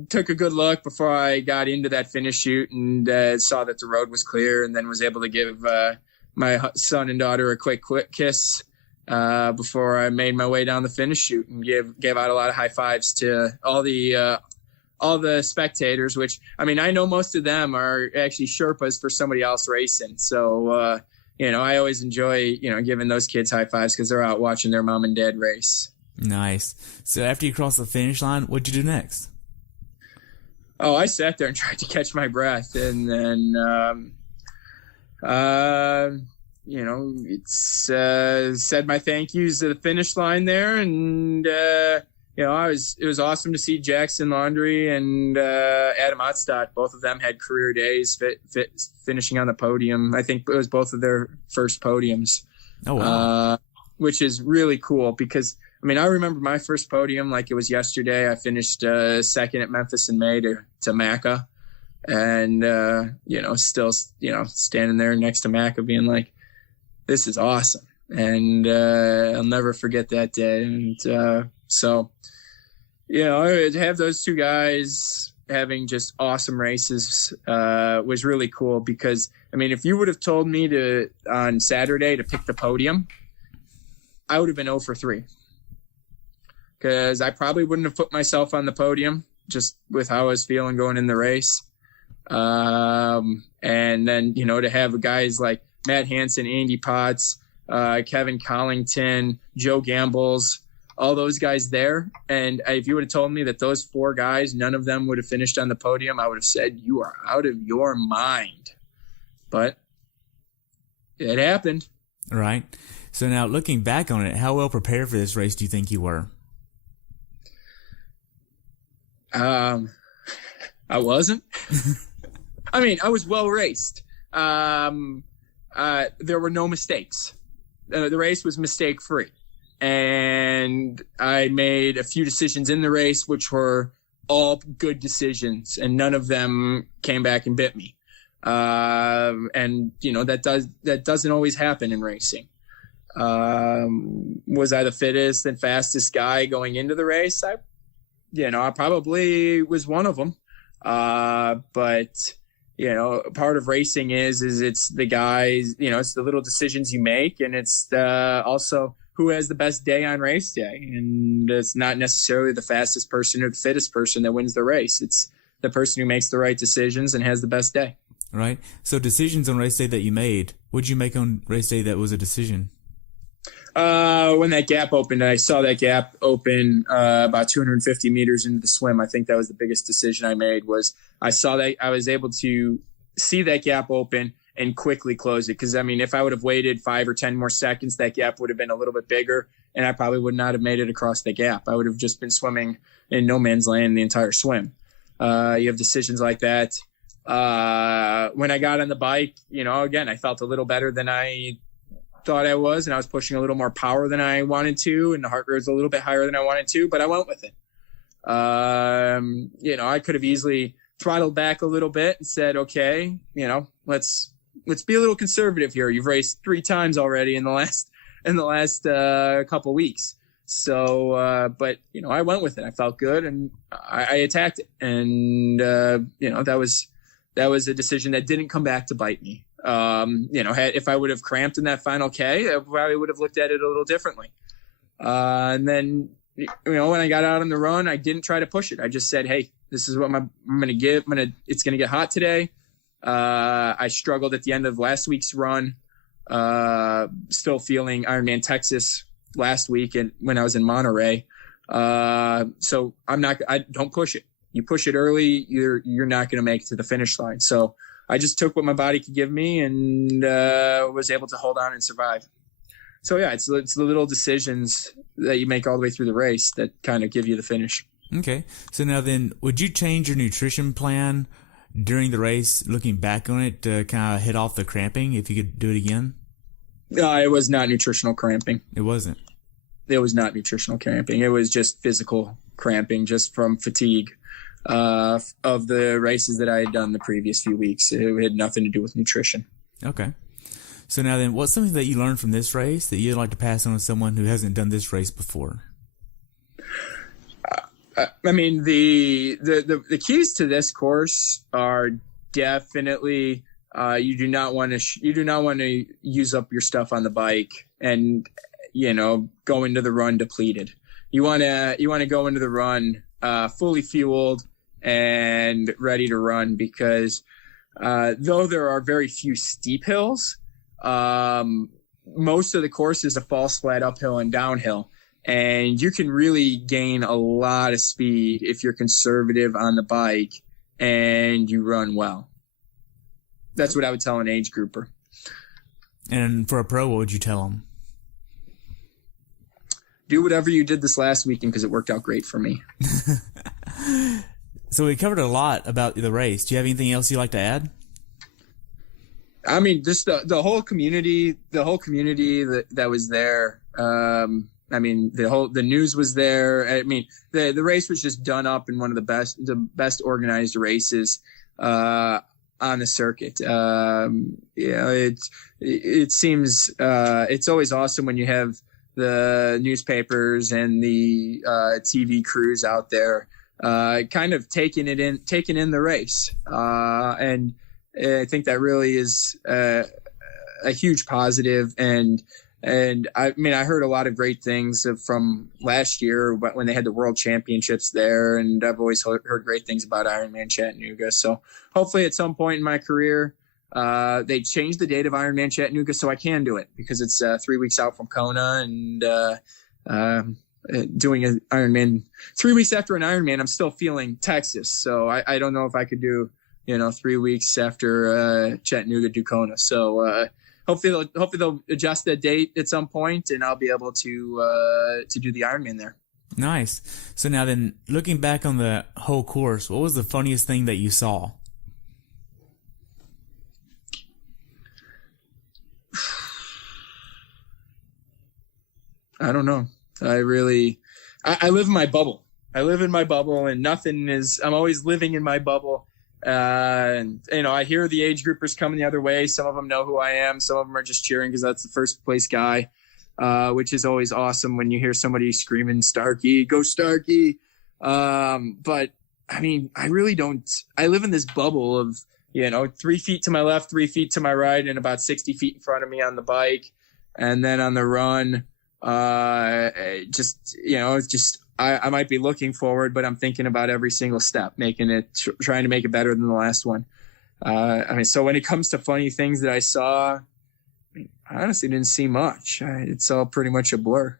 took a good look before I got into that finish chute and saw that the road was clear, and then was able to give my son and daughter a quick kiss before I made my way down the finish chute and gave out a lot of high fives to all the spectators, which, I mean, I know most of them are actually Sherpas for somebody else racing. So, I always enjoy, giving those kids high fives because they're out watching their mom and dad race. Nice. So after you crossed the finish line, what'd you do next? Oh, I sat there and tried to catch my breath. And then, said my thank yous to the finish line there. And, it was awesome to see Jackson Laundrie and Adam Ottstadt. Both of them had career days finishing on the podium. I think it was both of their first podiums. Oh, wow. Which is really cool because, I mean, I remember my first podium like it was yesterday. I finished second at Memphis in May to Macca. And, still, standing there next to Macca being like, this is awesome. And I'll never forget that day. And to have those two guys having just awesome races was really cool because, I mean, if you would have told me on Saturday to pick the podium, I would have been 0 for 3. Because I probably wouldn't have put myself on the podium just with how I was feeling going in the race. And then, to have guys like Matt Hansen, Andy Potts, Kevin Collington, Joe Gambles, all those guys there. And if you would have told me that those 4 guys, none of them would have finished on the podium, I would have said, you are out of your mind. But it happened. Right. So now looking back on it, how well prepared for this race do you think you were? I wasn't. I mean, I was well raced. There were no mistakes. The race was mistake free. And I made a few decisions in the race, which were all good decisions, and none of them came back and bit me. That doesn't always happen in racing. Was I the fittest and fastest guy going into the race? I probably was one of them. But part of racing is it's the guys, it's the little decisions you make, and it's also who has the best day on race day. And it's not necessarily the fastest person or the fittest person that wins the race. It's the person who makes the right decisions and has the best day. Right. So decisions on race day that you made, what'd you make on race day that was a decision? When that gap opened, I saw that gap open about 250 meters into the swim. I think that was the biggest decision I made. Was I saw that I was able to see that gap open and quickly close it. Because, I mean, if I would have waited 5 or 10 more seconds, that gap would have been a little bit bigger, and I probably would not have made it across the gap. I would have just been swimming in no man's land the entire swim. You have decisions like that. When I got on the bike, again, I felt a little better than I thought I was, and I was pushing a little more power than I wanted to, and the heart rate was a little bit higher than I wanted to, but I went with it. I could have easily throttled back a little bit and said, okay, let's be a little conservative here. You've raced 3 times already in the last couple weeks. So, but I went with it. I felt good, and I attacked it. And, that was a decision that didn't come back to bite me. If I would have cramped in that final K, I probably would have looked at it a little differently. And then, when I got out on the run, I didn't try to push it. I just said, hey, this is what I'm going to give. It's going to get hot today. I struggled at the end of last week's run, still feeling Ironman Texas last week and when I was in Monterrey. So I don't push it. You push it early, you're not going to make it to the finish line. So I just took what my body could give me and was able to hold on and survive. So yeah, it's the little decisions that you make all the way through the race that kind of give you the finish. Okay. So now then, would you change your nutrition plan during the race, looking back on it, to kind of hit off the cramping if you could do it again? No, it was not nutritional cramping. It wasn't? It was not nutritional cramping. It was just physical cramping, just from fatigue of the races that I had done the previous few weeks. It had nothing to do with nutrition. Okay. So now then, what's something that you learned from this race that you'd like to pass on to someone who hasn't done this race before? I mean, the keys to this course are definitely you do not want to use up your stuff on the bike and go into the run depleted. You want to go into the run fully fueled and ready to run, because though there are very few steep hills, most of the course is a false flat uphill and downhill. And you can really gain a lot of speed if you're conservative on the bike and you run well. That's what I would tell an age grouper. And for a pro, what would you tell them? Do whatever you did this last weekend, because it worked out great for me. So we covered a lot about the race. Do you have anything else you'd like to add? I mean, just the whole community that was there. I mean, the news was there. I mean, the race was just done up in one of the best organized races on the circuit. It seems it's always awesome when you have the newspapers and the TV crews out there kind of taking in the race, and I think that really is a huge positive. And I mean, I heard a lot of great things from last year when they had the World Championships there, and I've always heard great things about Ironman Chattanooga. So hopefully at some point in my career, they change the date of Ironman Chattanooga so I can do it, because it's 3 weeks out from Kona, and doing an Ironman 3 weeks after an Ironman, I'm still feeling Texas. So I don't know if I could do 3 weeks after Chattanooga do Kona. So hopefully they'll adjust that date at some point, and I'll be able to do the Ironman there. Nice. So now then, looking back on the whole course, what was the funniest thing that you saw? I don't know. I live in my bubble. I live in my bubble, and I'm always living in my bubble. And I hear the age groupers coming the other way. Some of them know who I am. Some of them are just cheering because that's the first place guy, which is always awesome when you hear somebody screaming, "Starkey, go Starkey." But I mean, I really don't. I live in this bubble of 3 feet to my left, 3 feet to my right, and about 60 feet in front of me on the bike. And then on the run, Just, I might be looking forward, but I'm thinking about every single step, trying to make it better than the last one. So when it comes to funny things that I saw, I honestly didn't see much. It's all pretty much a blur.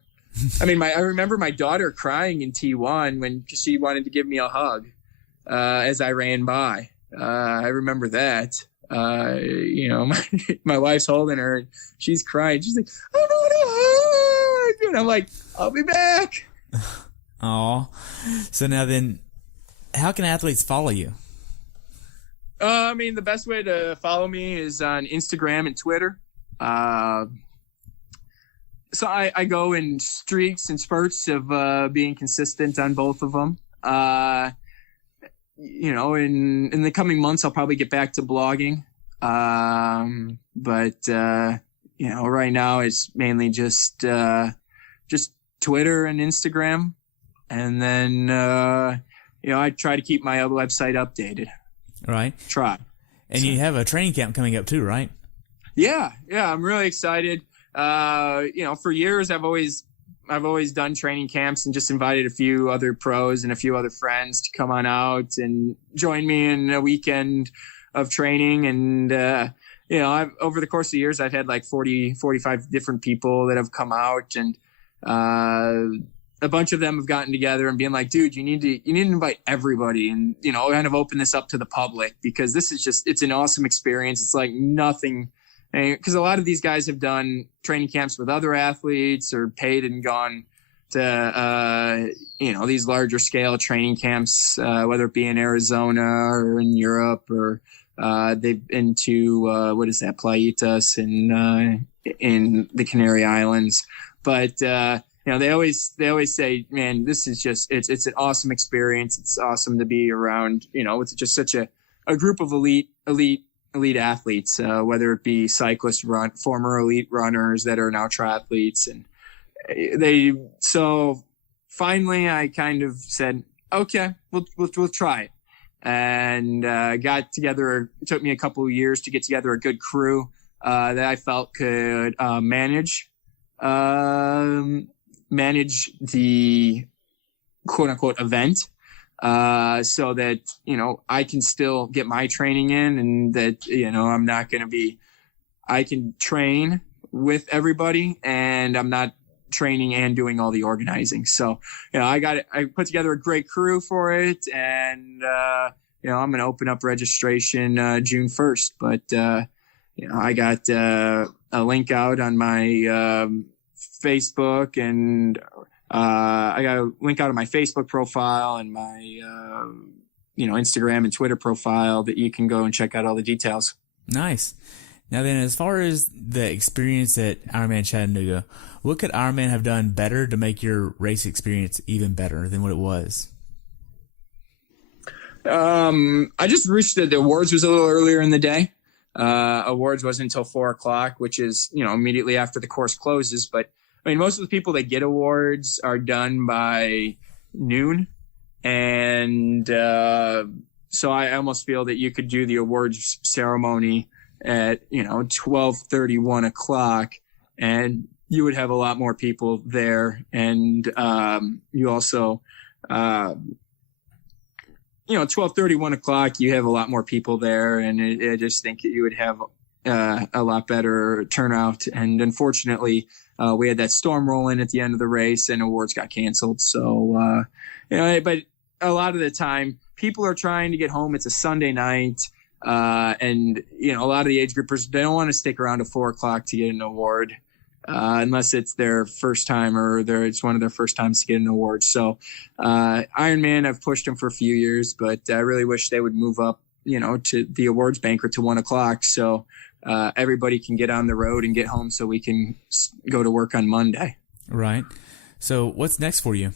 I remember my daughter crying in T1 because she wanted to give me a hug as I ran by. I remember that. My wife's holding her and she's crying. She's like, I want a hug. And I'm like, I'll be back. Oh, so now then, how can athletes follow you? The best way to follow me is on Instagram and Twitter. So I go in streaks and spurts of being consistent on both of them. In the coming months, I'll probably get back to blogging. Right now it's mainly just Twitter and Instagram. And then, I try to keep my website updated. Right. Try. And you have a training camp coming up too, right? Yeah. I'm really excited. For years I've always done training camps and just invited a few other pros and a few other friends to come on out and join me in a weekend of training. And, over the course of the years, I've had like 45 different people that have come out, and, a bunch of them have gotten together and being like, dude, you need to invite everybody and, kind of open this up to the public, because this is it's an awesome experience. It's like nothing. Because a lot of these guys have done training camps with other athletes or paid and gone to, these larger scale training camps, whether it be in Arizona or in Europe, or they've been to, Playitas in the Canary Islands. But, they always say, man, this is it's an awesome experience. It's awesome to be around, it's just such a group of elite athletes, whether it be cyclists, former elite runners that are now triathletes. And so finally I kind of said, okay, we'll try it. And, got together. It took me a couple of years to get together a good crew, that I felt could, manage the quote unquote event. So that, I can still get my training in, and that, I'm not going to I can train with everybody, and I'm not training and doing all the organizing. So, I put together a great crew for it, and, I'm going to open up registration, June 1st, but, I got, a link out on my, Facebook, and, I got a link out of my Facebook profile and my, Instagram and Twitter profile that you can go and check out all the details. Nice. Now then, as far as the experience at Ironman Chattanooga, what could Ironman have done better to make your race experience even better than what it was? I just wish that the awards was a little earlier in the day. Awards wasn't until 4:00, which is, immediately after the course closes. But most of the people that get awards are done by noon. And, so I almost feel that you could do the awards ceremony at, 12:30, 1:00, and you would have a lot more people there. And, you also, 12:30, 1:00, you have a lot more people there. And I just think that you would have, a lot better turnout. And unfortunately, we had that storm roll in at the end of the race, and awards got canceled. So, but a lot of the time people are trying to get home. It's a Sunday night. And, a lot of the age groupers, they don't want to stick around to 4:00 to get an award, unless it's their first time or it's one of their first times to get an award. So, Ironman, I've pushed them for a few years, but I really wish they would move up, to the awards banquet to 1:00. So, everybody can get on the road and get home so we can go to work on Monday. Right. So what's next for you?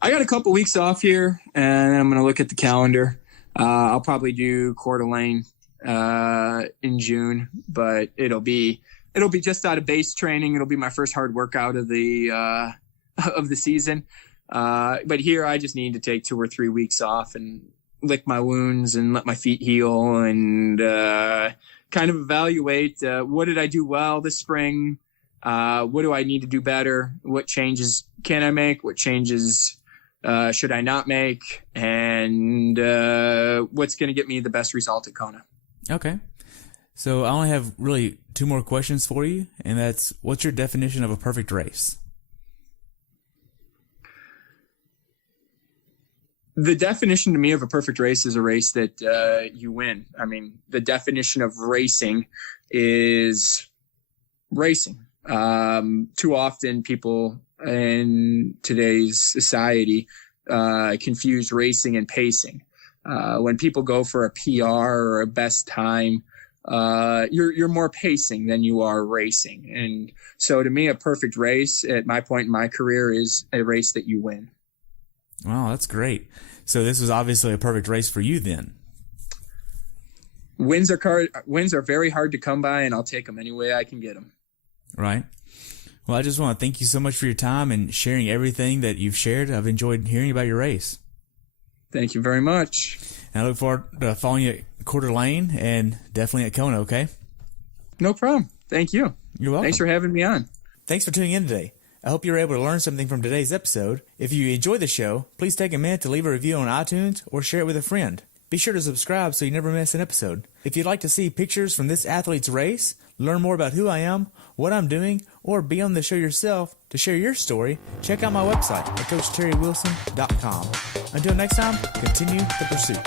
I got a couple weeks off here, and I'm going to look at the calendar. I'll probably do Coeur d'Alene, in June, but it'll be just out of base training. It'll be my first hard workout of the season. But here I just need to take 2 or 3 weeks off and lick my wounds and let my feet heal, and kind of evaluate what did I do well this spring, What do I need to do better? What changes can I make? What changes should I not make? And what's going to get me the best result at Kona? Okay. So I only have really 2 more questions for you, and that's, what's your definition of a perfect race? The definition to me of a perfect race is a race that you win. I mean, the definition of racing is racing. Too often people in today's society confuse racing and pacing. When people go for a PR or a best time, you're more pacing than you are racing. And so to me, a perfect race at my point in my career is a race that you win. Wow, that's great. So this was obviously a perfect race for you then. Wins are very hard to come by, and I'll take them any way I can get them. Right. Well, I just want to thank you so much for your time and sharing everything that you've shared. I've enjoyed hearing about your race. Thank you very much. And I look forward to following you at Coeur d'Alene and definitely at Kona, okay? No problem. Thank you. You're welcome. Thanks for having me on. Thanks for tuning in today. I hope you were able to learn something from today's episode. If you enjoyed the show, please take a minute to leave a review on iTunes or share it with a friend. Be sure to subscribe so you never miss an episode. If you'd like to see pictures from this athlete's race, learn more about who I am, what I'm doing, or be on the show yourself to share your story, check out my website at CoachTerryWilson.com. Until next time, continue the pursuit.